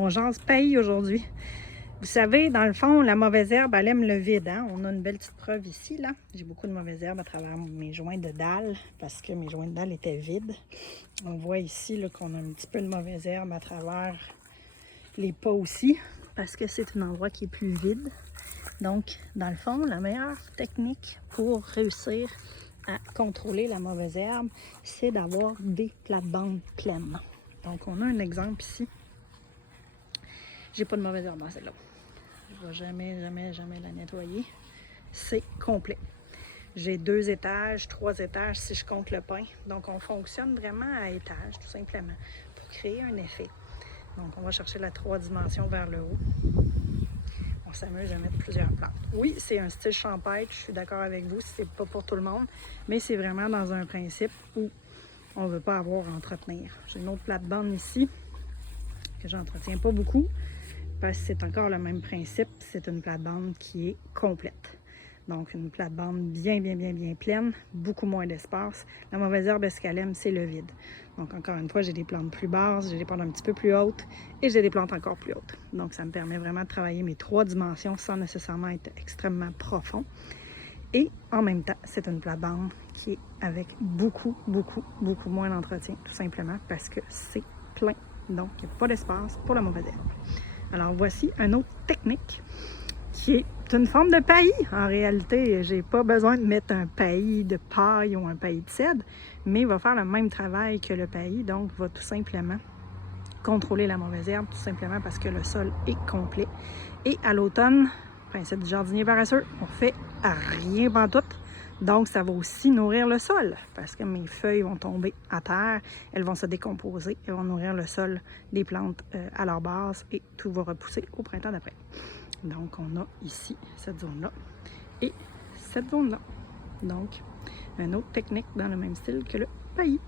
On jase paillis aujourd'hui. Vous savez, dans le fond, la mauvaise herbe, elle aime le vide. Hein? On a une belle petite preuve ici. Là. J'ai beaucoup de mauvaise herbe à travers mes joints de dalle parce que mes joints de dalle étaient vides. On voit ici qu'on a un petit peu de mauvaise herbe à travers les pas aussi parce que c'est un endroit qui est plus vide. Donc, dans le fond, la meilleure technique pour réussir à contrôler la mauvaise herbe, c'est d'avoir des plates-bandes pleines. Donc, on a un exemple ici. J'ai pas de mauvaise herbe dans celle-là. Je ne vais jamais la nettoyer. C'est complet. J'ai 2 étages, 3 étages si je compte le pain. Donc, on fonctionne vraiment à étage, tout simplement, pour créer un effet. Donc, on va chercher la 3 dimensions vers le haut. On s'amuse à mettre plusieurs plantes. Oui, c'est un style champêtre, je suis d'accord avec vous, c'est pas pour tout le monde, mais c'est vraiment dans un principe où on ne veut pas avoir à entretenir. J'ai une autre plate-bande ici que j'entretiens pas beaucoup parce que c'est encore le même principe, c'est une plate-bande qui est complète. Donc une plate-bande bien pleine, beaucoup moins d'espace. La mauvaise herbe, ce qu'elle aime, c'est le vide. Donc encore une fois, j'ai des plantes plus basses, j'ai des plantes un petit peu plus hautes et j'ai des plantes encore plus hautes. Donc ça me permet vraiment de travailler mes 3 dimensions sans nécessairement être extrêmement profond. Et en même temps, c'est une plate-bande qui est avec beaucoup moins d'entretien, tout simplement parce que c'est plein. Donc il n'y a pas d'espace pour la mauvaise herbe. Alors voici une autre technique qui est une forme de paillis. En réalité, j'ai pas besoin de mettre un paillis de paille ou un paillis de cèdre, mais il va faire le même travail que le paillis, donc va tout simplement contrôler la mauvaise herbe, tout simplement parce que le sol est complet. Et à l'automne, principe du jardinier paresseux, on fait rien pantoute. Donc, ça va aussi nourrir le sol parce que mes feuilles vont tomber à terre, elles vont se décomposer, elles vont nourrir le sol des plantes à leur base et tout va repousser au printemps d'après. Donc, on a ici cette zone-là et cette zone-là. Donc, une autre technique dans le même style que le paillis.